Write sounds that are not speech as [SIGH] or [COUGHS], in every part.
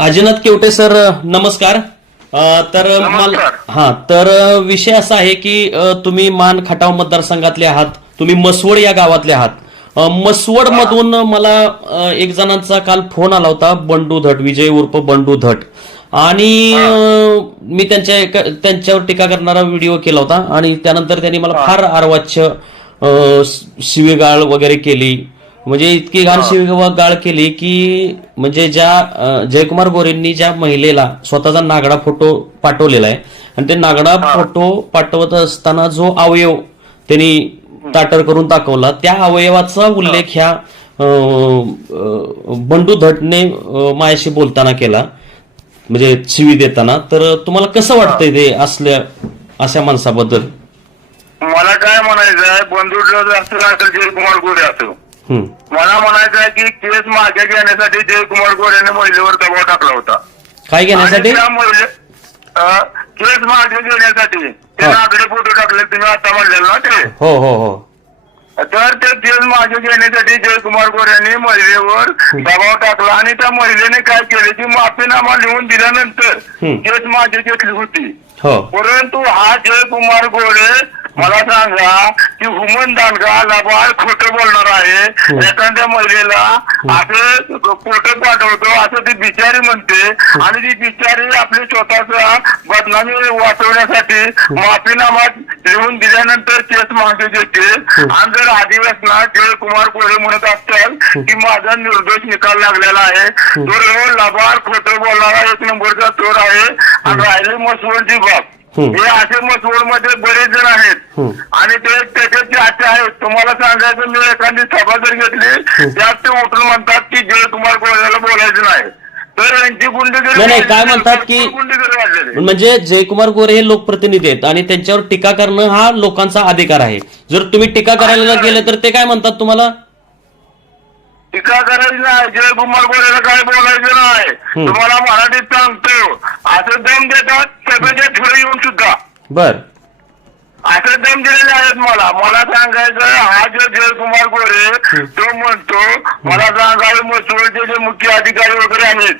Ajinath Kevate sir नमस्कार. अ, तर मला. हा तर विषय असा आहे की अ, तुम्ही मान खटाव मतदारसंघातले आहात तुम्ही मसवड या गावातले आहात. मसवड मधून मला अ, एक जणांचा काल फोन आला होता बंडू धट विजय उर्फ बंडू धट. आणि अ, मी त्यांच्या एका- त्यांच्यावर टीका करणारा व्हिडिओ केला होता आणि त्यानंतर त्यांनी मला फार अर्वाच्य अ, श- शिवीगाळ वगैरे केली. म्हणजे इतकी घाण शिवीगाळ केली की म्हणजे ज्या जयकुमार गोरेंनी ज्या महिलेला स्वतःचा नागडा फोटो पाठवलेला आहे आणि ते नागडा फोटो पाठवत असताना जो अवयव त्यांनी ताटर करून दाखवला त्या अवयवाचा उल्लेख ह्या बंडू धटने अ, माझ्याशी बोलताना केला म्हणजे शिवी देताना. तर तुम्हाला कसं वाटतंय ते असल्या अशा माणसाबद्दल? मला काय म्हणायचं आहे बंधुत्व असं असेल जयकुमार गोरे असो. मला म्हणायचं आहे की केस मागे घेण्यासाठी जयकुमार गोरेने महिलेवर दबाव टाकला होता. काय घेण्यासाठी? आणि त्या महिले अं, केस मागे घेण्यासाठी ते हा. नागडे फोटो टाकले तुम्ही आता म्हणलेलं ना ते? हो हो हो. तर ते केस मागे घेण्यासाठी जयकुमार गोरेने महिलेवर दबाव टाकला आणि त्या महिलेने काय केले की माफीनामा लिहून दिल्यानंतर हम्म. केस मागे घेतली होती. हो. परंतु हा जयकुमार गोरे मला सांगा की हुमन दांडगा लबाड खोटं बोलणार आहे. एखाद्या महिलेला असं फोटो पाठवतो असं ती बिचारी म्हणते. आणि ती बिचारी आपली स्वतःचा बदनामी वाचवण्यासाठी माफीनामा लिहून दिल्यानंतर केस मागे घेते. आणि जर आदिवासना जयकुमार गोरे म्हणत असतात की माझा निर्दोष निकाल लागलेला आहे तो रो लबाड खोटं बोलणारा एक नंबरचा चोर आहे. आणि राहिली मसवडची बाब हम्म. हे असे मसवडमध्ये बरेच जण आहेत. आणि ते त्याच्याचे असे आहेत तुम्हाला सांगायचं मी एखादी सभा जर घेतली त्यात ते उठून म्हणतात की जयकुमार गोरेला बोलायचं नाही. तर यांची गुंडगिरी काय म्हणतात की- भरपूर गुंडगिरी वाढलेली म्हणजे जयकुमार गोरे हे लोकप्रतिनिधी आहेत आणि त्यांच्यावर टीका करणं हा लोकांचा अधिकार आहे. जर तुम्ही टीका करायला गेले तर ते काय म्हणतात तुम्हाला? टीका करायची नाही. जयकुमार गोरेला काय बोलायचं नाही. तुम्हाला मराठीत सांगतो. असं दम देतात सगळ्याच्या ठिकाणी येऊन सुद्धा. बर. असं दम दिलेले आहेत मला. मला सांगायचं हा जो जयकुमार गोरे तो म्हणतो मला सांगावे मसुरचे जे मुख्य अधिकारी वगैरे आहेत.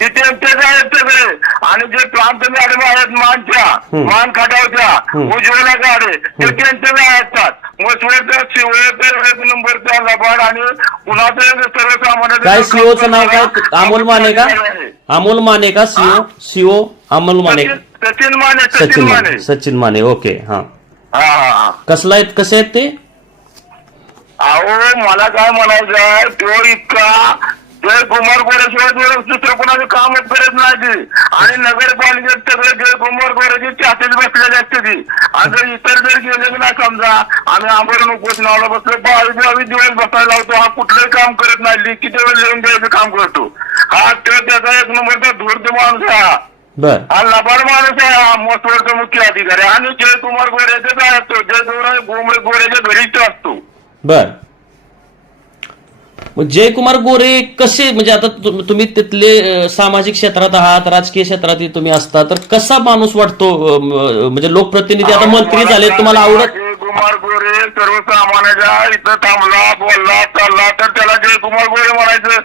ते त्यांचेच आहेत सगळे. आणि जे प्रांत मॅडम आहेत मानच्या. मान खटावच्या. उज्ज्वला गाडे ते त्यांचेच आहेत. मसुरचा शिवळे तर एक नंबरचा लबाड आणि कुणाचं सर्वसामान्य काय सीओचं नाव काय? अमोल माने का? अमोल माने का? CO CO Amol Mane. Sachin- Mane Sachin Mane. Sachin Mane. Okay. हा. कसला आहेत कसे आहेत ते? अहो मला काय म्हणायचं आहे? तो इतका जयकुमार गोरेशिवाय दुसरं दुसरं कोणाचं कामच करत नाही. आणि नगरपालिकेत सगळे जयकुमार गोरेची चाचणी बसलेली असते ती. आणि जर इतर जर गेले की नाही समजा आम्ही आंबरण उपोषणाला बसलो बावीस बावीस दिवस बसायला लावतो. हा कुठलंही काम करत नाही. किती वेळ लिहून द्यायचं काम करतो. हा तो त्याचा एक नंबरचा धूर्त माणूस आहे बर. हा लबाड माणूस आहे मोसवडचा मुख्य अधिकारी. आणि जयकुमार गोरेचाच आहे तो. जयकुमार गोमरे गोरेच्या घरीच असतो. बर. मग जयकुमार गोरे कसे म्हणजे आता तुम- तुम्ही तिथले अ, सामाजिक क्षेत्रात आहात राजकीय क्षेत्रात तुम्ही असता तर कसा माणूस वाटतो अ, म- म्हणजे लोकप्रतिनिधी? आता मंत्री झाले तुम्हाला आवडत जयकुमार गोरे सर्वसामान्याच्या इथं थांबला बोलला चालला तर त्याला जयकुमार गोरे म्हणायचं.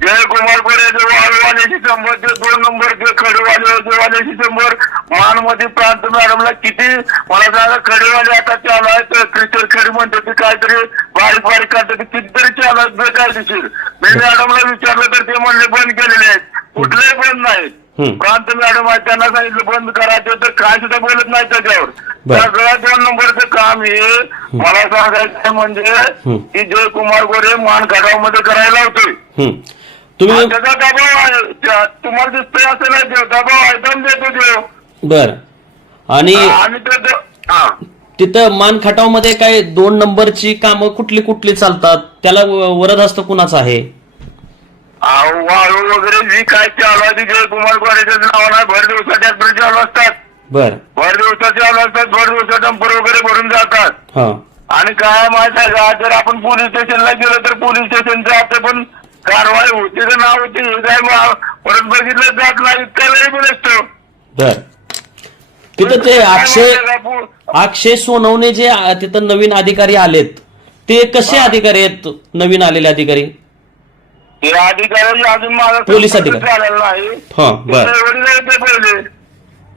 जयकुमार गोरे जे वाळवाल्याशी शंभर जे दोन नंबर जे खडेवाले जेवाल्याशी शंभर मानमध्ये प्रांत मॅडमला किती मला सांगा खडेवाले आता चालू आहेत क्रिकेट खेळ म्हणते ते काहीतरी बारीक बारीक करते ते कितीतरी चालू आहेत बेकायदेशीर मी मॅडमला विचारलं तर ते म्हणले बंद केलेले आहेत कुठलेही बंद नाहीत. प्रांत मॅडम आहेत त्यांना सांगितलं बंद करायचं तर काय सुद्धा बोलत नाही त्याच्यावर बर. सगळ्यात दोन नंबरचं काम हे मला सांगायचं म्हणजे. की जयकुमार गोरे मानमध्ये करायला लावतोय हं. तुम्ही त्याचा दबाव आहे. त्या- तुम्हाला दिसतोय असं नाही देव. दबाव आहे. दम देतो देव. बर. आणि आणि तो द- हा. तिथं मान खटावमध्ये काय दोन नंबरची कामं कुठली कुठली चालतात? त्याला व- वरद हस्त कुणाच आहे? अहो, वाळू वगैरे जी काय चालू आहे ती जयकुमार गोरेच्या नावानं भर दिवसा ट्रॅक्टर चालू असतात. बर. भर दिवसा चालू असतात. भर दिवसा डंपर वगैरे भरून जातात. हा. आणि काय माहीत आहे का? जर आपण पोलीस स्टेशनला गेलो तर पोलीस स्टेशनचं आता पण कारवाई होते का नाव होते काय मग परत बघितलं जात नाही इतका वेळ बी नसतो. बर. तिथं ते अक्षय अक्षय सोनवणे जे आ- तिथं नवीन अधिकारी आलेत ते कसे अधिकारी आहेत नवीन आलेले अधिकारी? ते अधिकारी अजून माझा पोलीस संपर्क अधिकारी. झालेला नाही. हा ते बर. पहिले.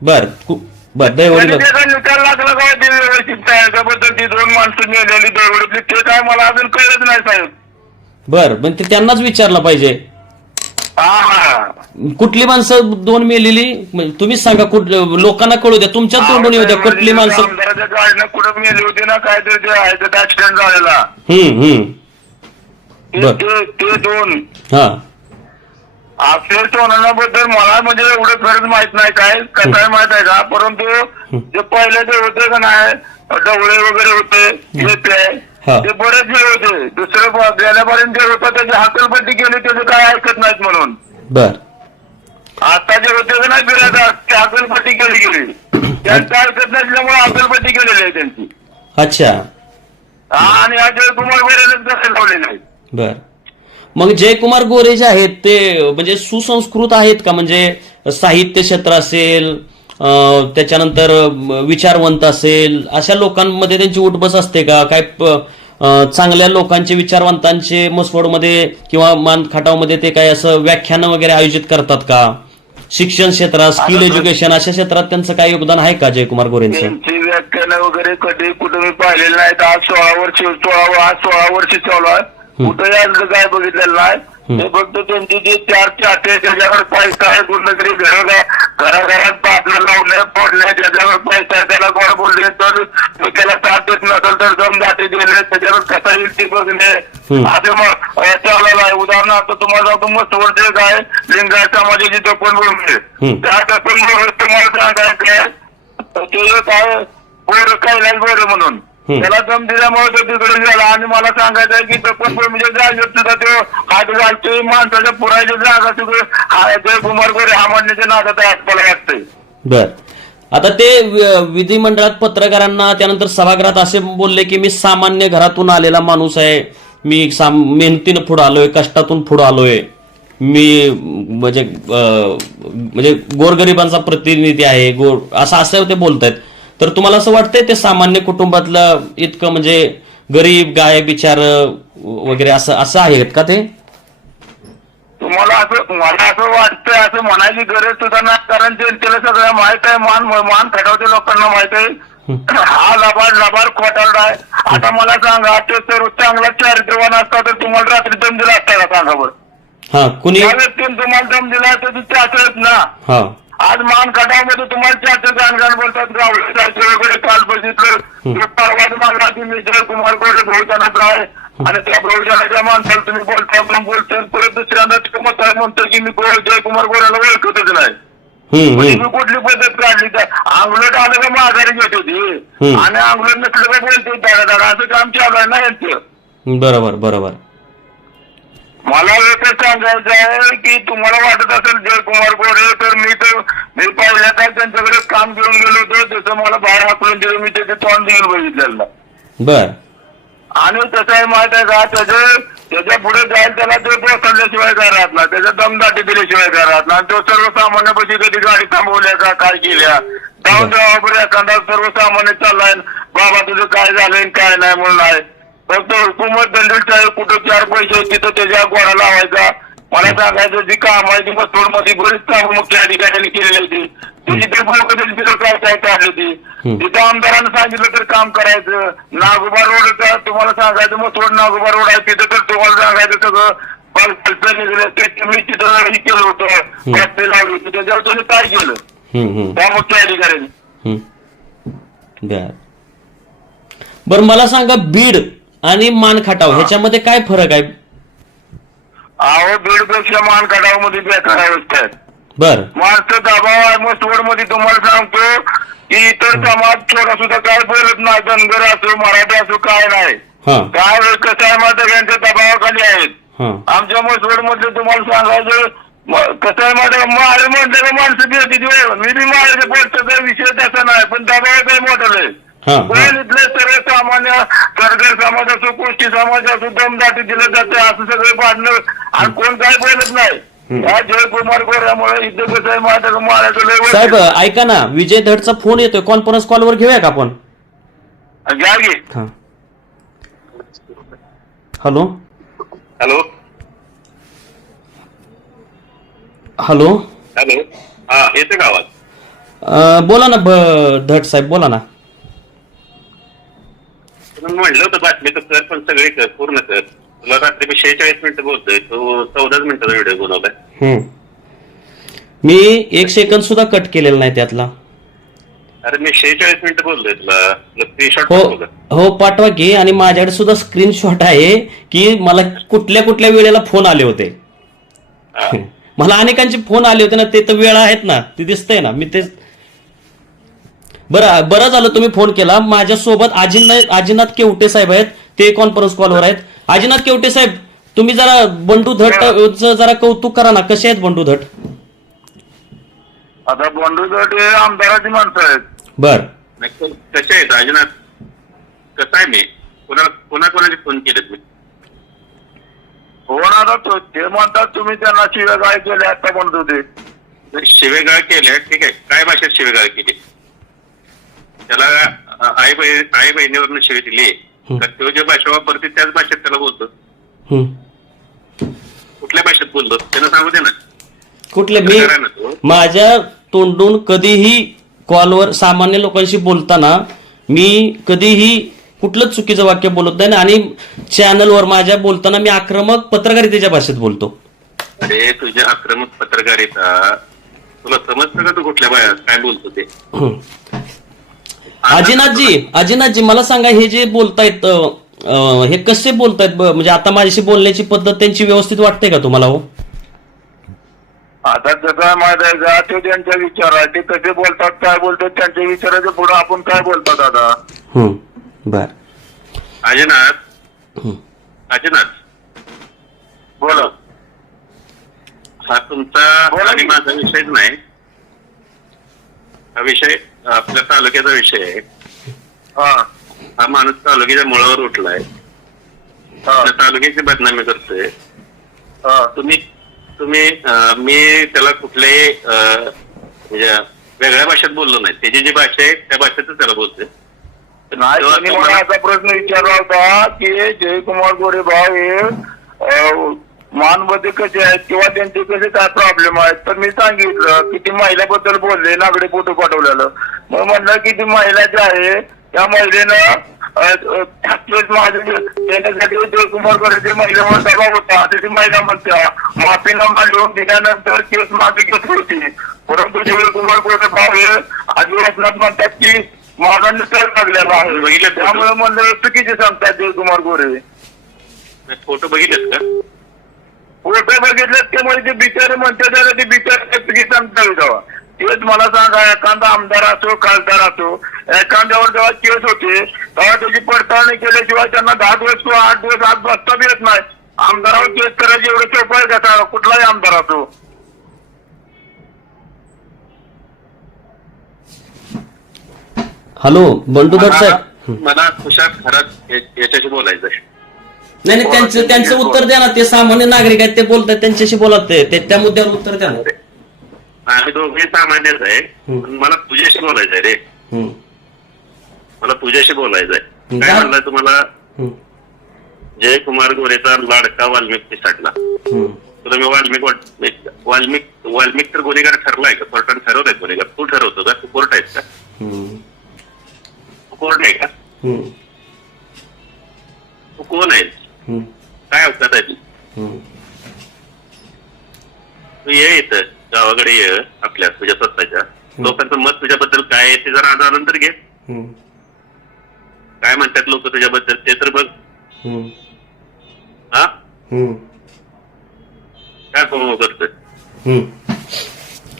बर कु- बर त्यांनी त्याचा निकाल लागला काय ते व्यवस्थित आहे त्याबद्दल ती दोन माणसं मेलेली दहीवडीतली. ते काय मला अजून कळत नाही साहेब. बर पण ते त्यांनाच विचारलं पाहिजे. कुठली माणसं दोन मेलेली? म्हणजे तुम्हीच सांगा कुठ लोकांना कळू द्या. तुमच्या तोंडून येऊ द्या कुठली माणसं आमदाराच्या गाडीनं कुठं मेली होती ना काय तर ते आहे ऍक्सिडेंट झालेला. हम्म हम्म. ते- बर. ते ते दोन. हा. अक्षय सोननाबद्दल मला म्हणजे एवढं खरंच माहीत नाही. काय कसं आहे माहीत आहे का? परंतु जे पहिले जे होते का नाही डवळे वगैरे होते येते. ते बरेच जे होते. दुसरं गेल्यापर्यंत जे होतं त्याची हकलपट्टी केली त्याचं काय ऐकत नाहीत म्हणून. बर. आता जे होते नाही फिरायचा ते हकलपट्टी केली गेली. [COUGHS] त्यांचं ऐकत नसल्यामुळे हकलपट्टी केलेली आहे त्यांची. अच्छा. आणि तसे लावलेले आहे बर. मग जयकुमार गोरे जे आहेत ते म्हणजे सुसंस्कृत आहेत का? म्हणजे साहित्य क्षेत्र असेल अं, त्याच्यानंतर विचारवंत असेल अशा लोकांमध्ये त्यांची उठबस असते का? काय प- चांगल्या लोकांचे विचारवंतांचे मसवडमध्ये किंवा मान खटावमध्ये ते काय असं व्याख्यानं वगैरे आयोजित करतात का? शिक्षण क्षेत्रात स्किल एज्युकेशन अशा क्षेत्रात त्यांचं काय योगदान आहे का जयकुमार गोरेंचं? त्यांची व्याख्यानं वगैरे कधी कुठं मी पाहिलेलं नाहीत आज सोळा वर्ष सोळा आज सोळा वर्ष चालू आहे. कुठंही आज काय बघितलेलं नाही. ते फक्त त्यांचे जे चार चाटे त्याच्याकडे पैसा आहे कुठलं तरी घर घराघरात पापलं लावणे पडले त्याच्यावर पैसा आहे त्याला कोण बोलले तर त्याला साथ देत नसेल तर दम दाटे दिले त्याच्यावर कसा येईल ते बघणे. असे मग अं, चाललेलं आहे उदाहरणार्थ तुम्हाला मग सोडते काय लिंगायत समाजाची टपन भूमी हम्म. त्या टपन भूमीत तुम्हाला सांगायचं आहे ते काय बोर कैलास बोर म्हणून. त्याला दम दिल्यामुळे तो तिकडे गेला आणि मला सांगायचं आहे की टपन भूमीच्या जागेत सुद्धा तो. हात घालतोय माणसाच्या पुरायच्या जागा तिकडे हा जयकुमार गोरे हा म्हणण्याच्या नादात आठवला वाटतंय बर. आता ते विधिमंडळात पत्रकारांना त्यानंतर सभागृहात असे बोलले की मी सामान्य घरातून आलेला माणूस आहे. मी साम मेहनतीनं पुढं आलोय कष्टातून पुढं आलोय. मी म्हणजे म्हणजे गोरगरिबांचा प्रतिनिधी आहे गोर असं असं ते बोलतायत. तर तुम्हाला असं वाटतंय ते सामान्य कुटुंबातलं इतकं म्हणजे गरीब गाय बिचार वगैरे असं असं आहेत का ते? तुम्हाला असं मला असं वाटतंय असं म्हणायची गरज सुद्धा नाही कारण जनतेला सगळं माहीत आहे मान मान खटावच्या लोकांना माहीत आहे. हा लबाड लबाड खोटारडा आहे. आता मला सांगा ते तर चांगला चारित्र्यवान असता तर तुम्हाला रात्री दम दिला असता का सांगा बरं? हा कुणी? व्यक्तीने तुम्हाला दम दिला तर ती त्याच ना. हा. आज मान खटावमध्ये तुम्हाला गाण गाण बोलतात गावले चारचे वगैरे काल बघितलं परवाच मागला तुम्ही जयकुमार गोरे बहुजनात आहे. आणि त्या बहुजनाच्या माणसाला तुम्ही बोलता पण बोलता परत दुसऱ्यांदा मत आहे म्हणतो की मी जयकुमार गोरेला ओळखतच नाही. म्हणजे मी कुठली पद्धत काढली तर अंगलट आलं का माघारी घेत होती. आणि अंगलट नसलं का बोलते दादा दादा असं काम चालू आहे ना यांचं. बरोबर बरोबर. मला एकच सांगायचं आहे की तुम्हाला वाटत असेल जयकुमार गोरे तर मी तर मी पहिल्या काय त्यांच्याकडे काम घेऊन गेलो होतो. तसं मला बाहेर हाकलून दिलं मी त्याचे तोंड देऊन बघितलेलं. बर. आणि कसं आहे माहीत आहे का त्याचे त्याच्या पुढे जाईल त्याला ते पोचल्याशिवाय काय राहत नाही. त्याच्या दमदाटी दिल्याशिवाय काय राहत नाही. आणि तो सर्वसामान्यपैकी कधी गाडी थांबवल्या का काय केल्या. जाऊन जबाबदारी एखादा सर्वसामान्य चाललाय. बाबा तुझं काय झालंय काय नाही म्हणून आहे. फक्त हुकूमत आहे कुठं चार पैसे तिथं त्याच्या गोळा लावायचा. मला सांगायचं जी काम आहे ती मग मध्ये बरीच कामं मुख्य अधिकाऱ्यांनी केलेली होती. त्याची ते लोक तिथं काय काय काढली होती. तिथं आमदारानं सांगितलं तर काम करायचं. नागोबा रोड तुम्हाला सांगायचं मग थोडं नागोबा रोड आहे तिथं तर तुम्हाला सांगायचं सगळं. पाल खर्च निघलं ते तुम्ही तिथं हे केलं होतं. फॅक्टरी लावली होती त्याच्यावर तुम्ही काय केलं? त्या मुख्य अधिकाऱ्यांनी. बर मला सांगा बीड. आणि मानखटाव ह्याच्यामध्ये काय फरक आहे? अहो बीडपेक्षा मानमध्ये बेकार अवस्था आहे बर. माणसं दबाव आहे मग मध्ये तुम्हाला सांगतो की इतर समाज थोडा सुद्धा काय बोलत नाही धनगर असो मराठी असो काय नाही. हा. काय वेळ कसं आहे मात्र यांच्या दबावाखाली आहेत. हा. आमच्या मसवडमध्ये तुम्हाला सांगायचं म- कसं आहे माझ्या माळे म्हटलं का माणसं बी होती वेळ मी बी माळ्याचे बोलतो विषय तसा नाही पण दबाव काही मोठं इथले सर्वसामान्य सरकार असो गोष्टी समाज असो दमदाटी दिलं जाते असं सगळं पाडणं आणि कोण काय बोलत नाही. जयकुमार गोऱ्यामुळे इथं. साहेब ऐका ना विजय धडचा फोन येतोय कॉन्फरन्स कॉलवर घेऊया का आपण? घ्या हा. हॅलो. हॅलो. हॅलो. हॅलो. हा येते का आवाज? अं, बोला ना ब- धट साहेब बोला ना. तुम्ही म्हणलं होतं बातमी तर कर पण सगळी कर पूर्ण कर. तुला रात्री मी शेहेचाळीस मिनिटं बोलतोय तू चौदाच मिनिटाचा व्हिडिओ बनवलाय. हम्म. मी एक सेकंद सुद्धा कट केलेला नाही त्यातला. अरे मी शेहेचाळीस मिनिटं बोलतोय तुला. स्क्रीनशॉट हो हो पाठवा की. आणि माझ्याकडे सुद्धा स्क्रीनशॉट आहे की मला कुठल्या कुठल्या वेळेला फोन आले होते. हा. [LAUGHS] मला अनेकांचे फोन आले होते ना ते तर वेळा आहेत ना ते दिसतंय ना. मी ते बरं बरं झालं तुम्ही फोन केला. माझ्यासोबत आजीनाथ आजीनाथ केवटे साहेब आहेत. ते कॉन्फरन्स कॉलवर आहेत. आजीनाथ केवटे साहेब तुम्ही जरा बंडू धट जरा कौतुक करा ना. कसे आहेत बंडू धट? आता बंडूगड हे आमदाराची माणसं आहेत. बर. कसे आहेत राजनाथ कसं आहे मी? कोणा कोणा कोणाचे फोन केलेत मी? हो ना आता तो- ते म्हणतात तुम्ही त्यांना काय केले आता बंडू ते शिवेगाळ केले ठीक आहे. काय भाषेत शिवेगाळ केली? आई बहीण आई बहिणीवरनं शिवी दिली. तर तो जे भाषा वापरते त्याच भाषेत त्याला बोलतो. हम्म. कुठल्या भाषेत बोलतो त्यांना सांगू दे ना. कुठले? मी करा ना तो. माझ्या तोंडून कधीही कॉलवर सामान्य लोकांशी बोलताना मी कधीही कुठलंच चुकीचं वाक्य बोलत नाही आणि चॅनलवर माझ्या बोलताना मी आक्रमक पत्रकारितेच्या भाषेत बोलतो. अरे तुझ्या आक्रमक पत्रकारिता. तुला समजतं का तू कुठल्या काय बोलतो ते? अजिनाथजी अजिनाथजी मला सांगा हे जे बोलतायत अं, हे कसे बोलतायत? ब- म्हणजे आता माझ्याशी बोलण्याची पद्धत त्यांची व्यवस्थित वाटते का तुम्हाला हो? आता कसं आहे माहीत आहे का ते त्यांच्या विचार आहे ते कसे बोलतात काय बोलतात त्यांच्या विचाराच्या पुढे आपण काय बोलतात आता? हम्म. बर. अजयनाथ हम्म. अजयनाथ बोला. हा तुमचा बोला आणि. माझा विषयच नाही. हा विषय आपल्या तालुक्याचा विषय आहे. हा हा माणूस तालुक्याच्या मुळावर उठलाय. आपल्या तालुक्याची बदनामी करतोय. तुम्ही तुम्ही अं, मी त्याला कुठल्याही अं, म्हणजे वेगळ्या भाषेत बोललो नाही. त्याची जी भाषा आहे त्या भाषेतच त्याला बोलतोय. नाही तेव्हा मला तुम्हाला- असा प्रश्न विचारला होता की जयकुमार गोरे भाऊ हे अं, मानमध्ये कसे आहेत किंवा त्यांचे कसे काय प्रॉब्लेम आहेत तर मी सांगितलं की ती महिलेबद्दल बोलले नागडे फोटो पाठवलेलं. मग म्हणलं की ती महिला जी आहे त्या महिलेनं देण्यासाठी महिलेवर दबाव होता ती महिला म्हणत्या माफीनामा लिहून दिल्यानंतर केस होती. परंतु म्हणतात की माझा निसर्ग लागलेला आहे? त्यामुळे म्हणलं चुकीचे सांगतात गोरे. फोटो बघितलेत का? फोटो बघितले ते म्हणजे ते बिचारे म्हणते त्याला ते बिचारे चुकी सांगता जेव्हा तेच मला सांगा एखादा आमदार असो खासदार असो एखाद्यावर जेव्हा केस होते तेव्हा त्याची पडताळणी केल्याशिवाय त्यांना दहा दिवस किंवा आठ दिवस आत बसता बी येत नाही आमदारावर केस करायची एवढं सोपं आहे का सांगा? कुठलाही आमदार असो हॅलो बंडू साहेब मला- खुशाल खरात याच्याशी बोलायचं. नाही नाही त्यांचं त्यांचं उत्तर द्या ना ते सामान्य नागरिक आहेत ते बोलतात त्यांच्याशी बोलत ते त्या मुद्द्यावर उत्तर द्या ना आम्ही दोघे सामान्यच आहे. पण मला तुझ्याशी बोलायचं आहे रे हम्म. मला तुझ्याशी बोलायचं आहे. काय म्हणलाय तुम्हाला हम्म. जयकुमार गोरेचा लाडका वाल्मिक पिसाटला हम्म. तुला मी वाल्मिक वाट- वाल्मिक वाल्मिक तर गुन्हेगार ठरलाय का कोर्टाने ठरवलाय गुन्हेगार तू ठरवतो का तू कोर्ट आहेस का हम्म. तू कोर्ट आहे का हम्म. तू कोण आहेस हम्म. काय अवकात आहे तू ये इथं गावाकडे ये आपल्या तुझ्या स्वतःच्या. लोकांचं मत तुझ्याबद्दल काय आहे ते जरा आज नंतर घे. काय म्हणतात लोक तुझ्याबद्दल ते तर बघ. हा. काय हो करतोय.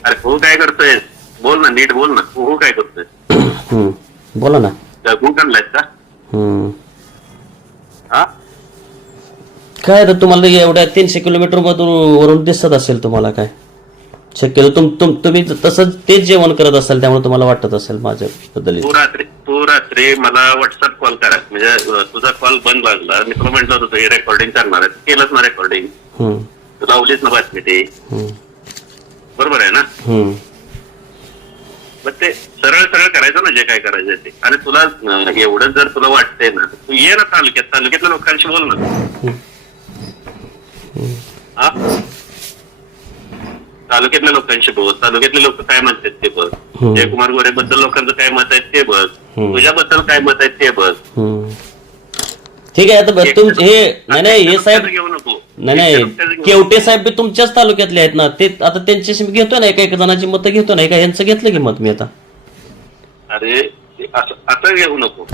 अरे हो काय करतोय? बोल ना नीट बोल ना हो काय करतोय हम्म. बोला ना जगून काढलायस का हम्म. हा काय तर तुम्हाला एवढ्या तीनशे किलोमीटर मधून वरून दिसत असेल तुम्हाला काय? शक्यतो तुम तुम तुम्ही तसंच तेच जेवण करत असाल त्यामुळे तुम्हाला वाटत असेल माझ्याबद्दल तू रात्री तू रात्री मला व्हॉट्सअप कॉल करा. म्हणजे अं, तुझा कॉल बंद लागला मी तुला म्हटलं होतं रेकॉर्डिंग करणार आहे. केलंच ना रेकॉर्डिंग हम्म. तू लावलीच ना बातमी ती हम्म. बरोबर आहे ना? हम्म. मग ते सरळ सरळ करायचं ना जे काय करायचं ते. आणि तुला अं, एवढं जर तुला वाटतंय ना तू ये ना तालुक्यात. तालुक्यातल्या लोकांशी बोल ना. हा. तालुक्यातल्या लोकांशी बोल. तालुक्यातले लोक काय म्हणतात ते बघ. जयकुमार गोरे बद्दल लोकांचं काय मत आहे ते बघ. तुझ्याबद्दल काय मत आहे ते बघ. ठीक आहे आता तुम हे नाही नाही हे साहेब घेऊ नको. नाही नाही. केवटे साहेब बी तुमच्याच तालुक्यातले आहेत ना. ते आता त्यांच्याशी मी घेतो ना एका एका जणांची मतं घेतो ना एका यांचं घेतलं की मत मी आता. अरे ते असं असं घेऊ नको.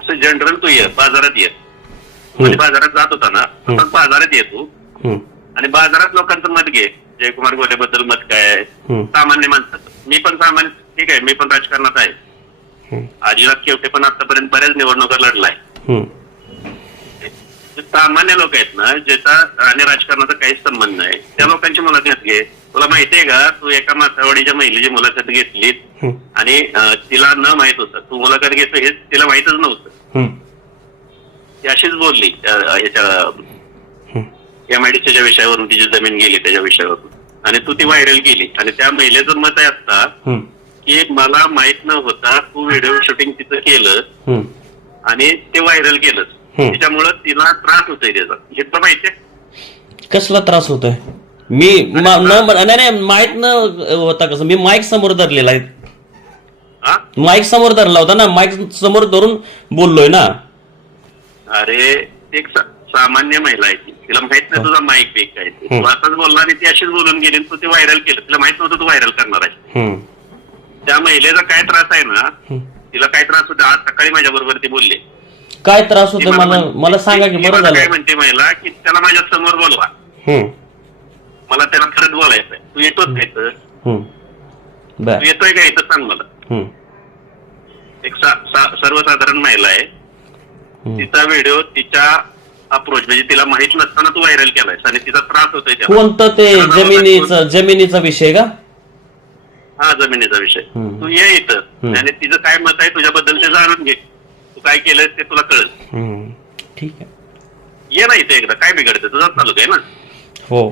असं जनरल तू ये बाजारात ये. म्हणजे बाजारात जात होता ना बाजारात ये तू. आणि बाजारात लोकांचं मत घे जयकुमार गोरे बद्दल मत काय आहे. सामान्य माणसाचं मी पण सामान्य ठीक आहे मी पण राजकारणात आहे. आजीनाथ केवटे पण आतापर्यंत बऱ्याच निवडणुका लढलाय सामान्य लोक आहेत ना ज्याचा आणि राजकारणाचा काहीच संबंध नाही त्या लोकांची मुलाखत घे तुला माहितीये का तू एका मासावडीच्या महिलेची मुलाखत घेतलीस. आणि तिला न माहीत होतं तू मुलाखत घेतो हे तिला माहितच नव्हतं. ती अशीच बोलली याच्या. एमआयडीसीच्या विषयावरून तिची जमीन गेली त्याच्या विषयावरून. आणि तू ती व्हायरल केली. आणि त्या महिलेचं मत आहे आता. की मला माहीत न होता तू व्हिडिओ शूटिंग तिचं केलं. आणि ते व्हायरल केलं. त्याच्यामुळं तिला त्रास होतोय त्याचा. हे तर माहितीये कसला त्रास होतोय? मी नाही माहीत न होता कसं. मी माईक समोर धरलेला आहे. हा? माईक समोर धरला होता ना. माईक समोर धरून बोललोय ना. अरे एक सामान्य महिला आहे ती. तिला माहीत नाही तुझा माईक बेक काय ते. आताच बोलला आणि ती अशीच बोलून गेली आणि तू ते व्हायरल केलं. तिला माहीत नव्हतं तू व्हायरल करणार आहे हम्म. त्या महिलेचा काय त्रास आहे ना. तिला काय त्रास होता आज सकाळी माझ्या बरोबर ती बोलली. काय त्रास होतो? मला मला सांगा की ती बरं मला काय झालं म्हणते महिला की त्याला माझ्यासमोर बोलवा. हम्म. मला त्याला खरंच बोलायचंय. तू येतोच का इथं? हम्म. तू बर येतोय का इथं? सांग मला. हम्म. एक सा- सा- सर्वसाधारण महिला आहे. हम्म. तिचा व्हिडिओ तिच्या अप्रोच म्हणजे तिला माहीत नसताना तू व्हायरल केलायस आणि तिचा त्रास होतोय त्याला. कोणतं ते जमिनीचा जमिनीचा विषय का? हा जमिनीचा विषय. हम्म. तू ये इथं. आणि तिचं काय मत आहे तुझ्याबद्दल ते जाणून घे. तू काय केलंयस ते तुला कळत हम्म. ठीक आहे. ये ना इथे एकदा. काय बिघडतं तुझाच तालुका आहे ना? हो.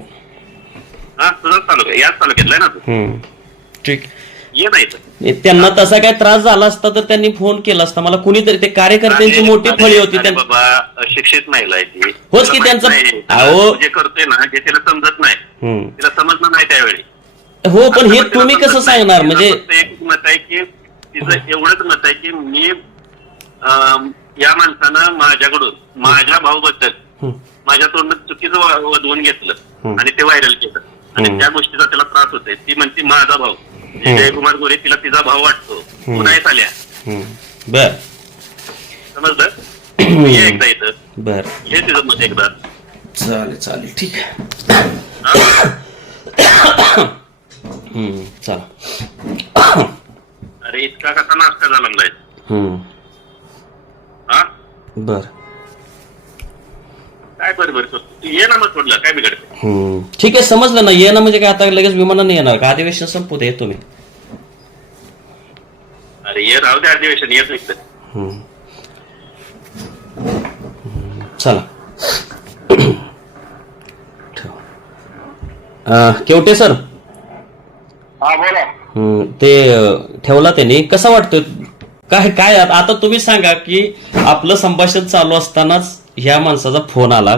हा तुझाच तालुका आहे. याच तालुक्यातला आहे ना तू? हम्म. ठीक. ये नाही, त्यांना तसा काय त्रास झाला असता तर त्यांनी फोन केला असता मला कुणीतरी ते कार्यकर्त्यांची मोठी फळी होती बाबा अशिक्षित महिला आहे ती होच की त्यांचं-. अहो. जे करतोय ना जे तिला समजत नाही. तिला समजलं नाही त्यावेळी हो पण हे तुम्ही कसं. सांगणार म्हणजे एक मत आहे की तिचं एवढंच मत आहे की मी या माणसानं माझ्याकडून माझ्या भाऊबद्दल. माझ्या तोंडात चुकीचं वधवून घेतलं. आणि ते व्हायरल केलं आणि. त्या गोष्टीचा त्याला त्रास होतोय ती म्हणते माझा भाऊ. जयकुमार गोरे तिला तिचा भाऊ वाटतो. तू हम्म. नाही आल्या. बर. समजलं? ये एकदा इथं बर. ये तिचं मत एकदा. चालेल चालेल. ठीक आहे. हा? चला. अरे इतका कसा नाश्ता झाला हा? बर. काय बरं बरं तू ये ना मग सोडलं काय बिघडतं. ठीक आहे समजलं ना. ये ना म्हणजे काय आता लगेच विमानाने येणार. का अधिवेशन संपू दे तुम्ही? अरे ये राहू दे अधिवेशन येत नाही चला. केवटे सर? हा ते ठेवला त्यांनी. कसा वाटतोय? काय काय आता आता तुम्ही सांगा की आपलं संभाषण चालू असतानाच ह्या माणसाचा फोन आला.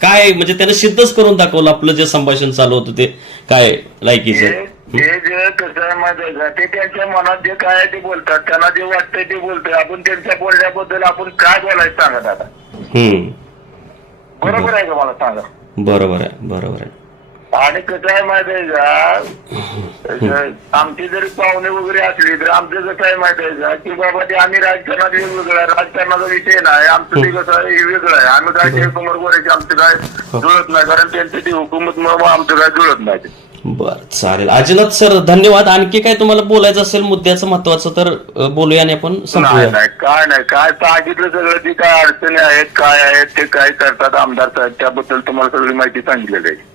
काय म्हणजे त्यानं सिद्धच करून दाखवलं आपलं जे संभाषण चालू होतं ते. काय लायकीचं हे जे कसं आहे माहिती का? ते त्यांच्या मनात जे काय आहे ते बोलतात. त्यांना जे वाटतंय ते बोलतोय. आपण त्यांच्या बोलण्याबद्दल आपण काय बोलायचं सांगा दादा? हम्म. बरोबर आहे का मला सांगा? बरोबर आहे बरोबर आहे. आणि कसं आहे माहिती आहे का? आमची जरी पाहुणे वगैरे असली तर आमचं कसं आहे माहिती आहे का? की बाबा ते आम्ही राजकारणात वेगवेगळं आहे. राजकारणाचा विषय नाही. आमचं ते कसं आहे हे वेगळं आहे. आम्ही काय ते कुमार गोरेचे आमचं काय जुळत नाही. कारण त्यांचं ते हुकूमत मुळे आमचं काय जुळत नाही. बर चालेल. अजिनाथ सर धन्यवाद. आणखी काय तुम्हाला बोलायचं असेल मुद्द्याचं महत्वाचं तर बोलूया आणि आपण नाही. काय नाही. काय सांगितलं सगळं ती काय अडचणी आहेत काय आहेत ते काय करतात आमदार साहेब त्याबद्दल तुम्हाला सगळी माहिती सांगितलेली आहे.